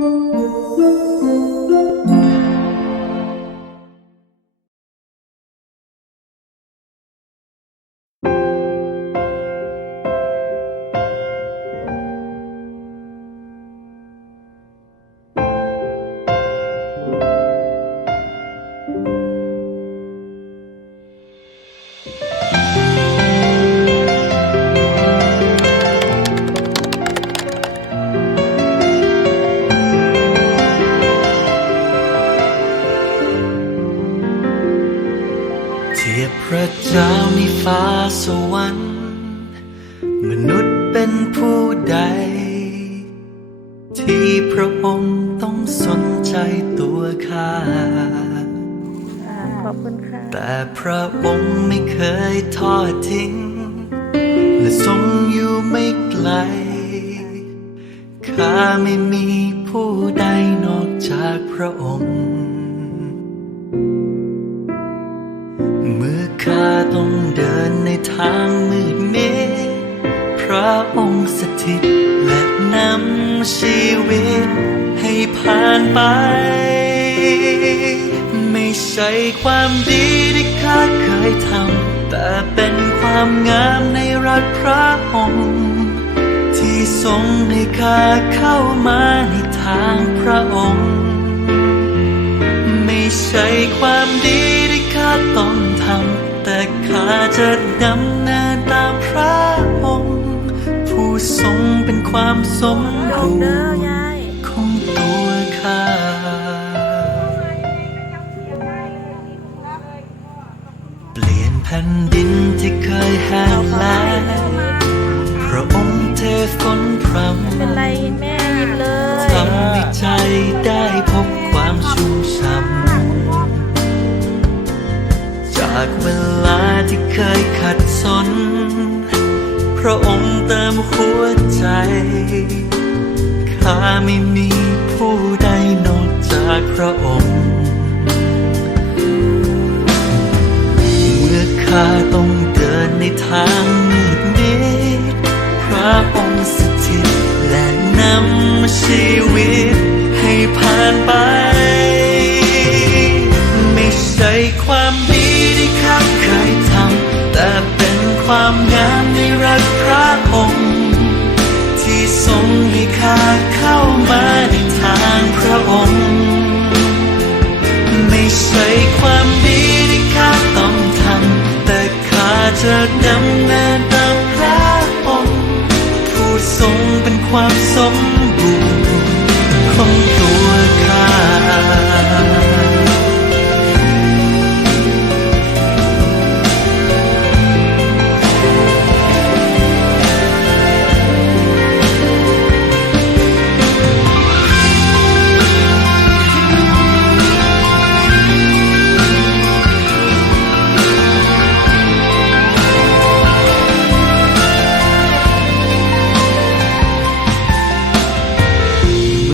เพระเจ้าในฟ้าสวรรค์ มนุษย์เป็นผู้ใด ที่พระองค์ต้องสนใจตัวข้าค่ะขอบคุณค่ะ แต่พระองค์ไม่เคยทอดทิ้ง และทรงอยู่ไม่ไกล ข้าไม่มีผู้ใดนอกจากพระองค์ เมื่อข้า ต้องเดินในทางมืดมิดพระองค์สถิต และนำชีวิตให้ผ่านไป ไม่ใช่ความดีที่ข้าเคยทำ แต่เป็นความงามในรักพระองค์ ที่ทรงให้ข้าเข้ามาในทางพระองค์ ไม่ใช่ความดีที่ข้าต้องทำ แต่ข้าจะดำเนินตามพระองค์ผู้ทรงเป็นความสมดอกบูเด้อรณ์ยายของตัวข้าเปลี่ยนแผ่นดินที่เคยแห้งแล้งพระองค์เทฝนพรำเป็นไรแม่ จากเวลาที่เคยขัดสน พระองค์เติมหัวใจ ข้าไม่มีผู้ใดนอกจากพระองค์ เมื่อข้าต้องเดินในทางมืดมิดพระองค์สถิตและนำชีวิตให้ผ่านไป มาในทางพระองค์ ไม่ใช่ความดีที่ข้าต้องทำแต่ข้าจะดำเนินตามพระองค์ ผู้ทรงเป็นความสมบูรณ์ของตัวข้า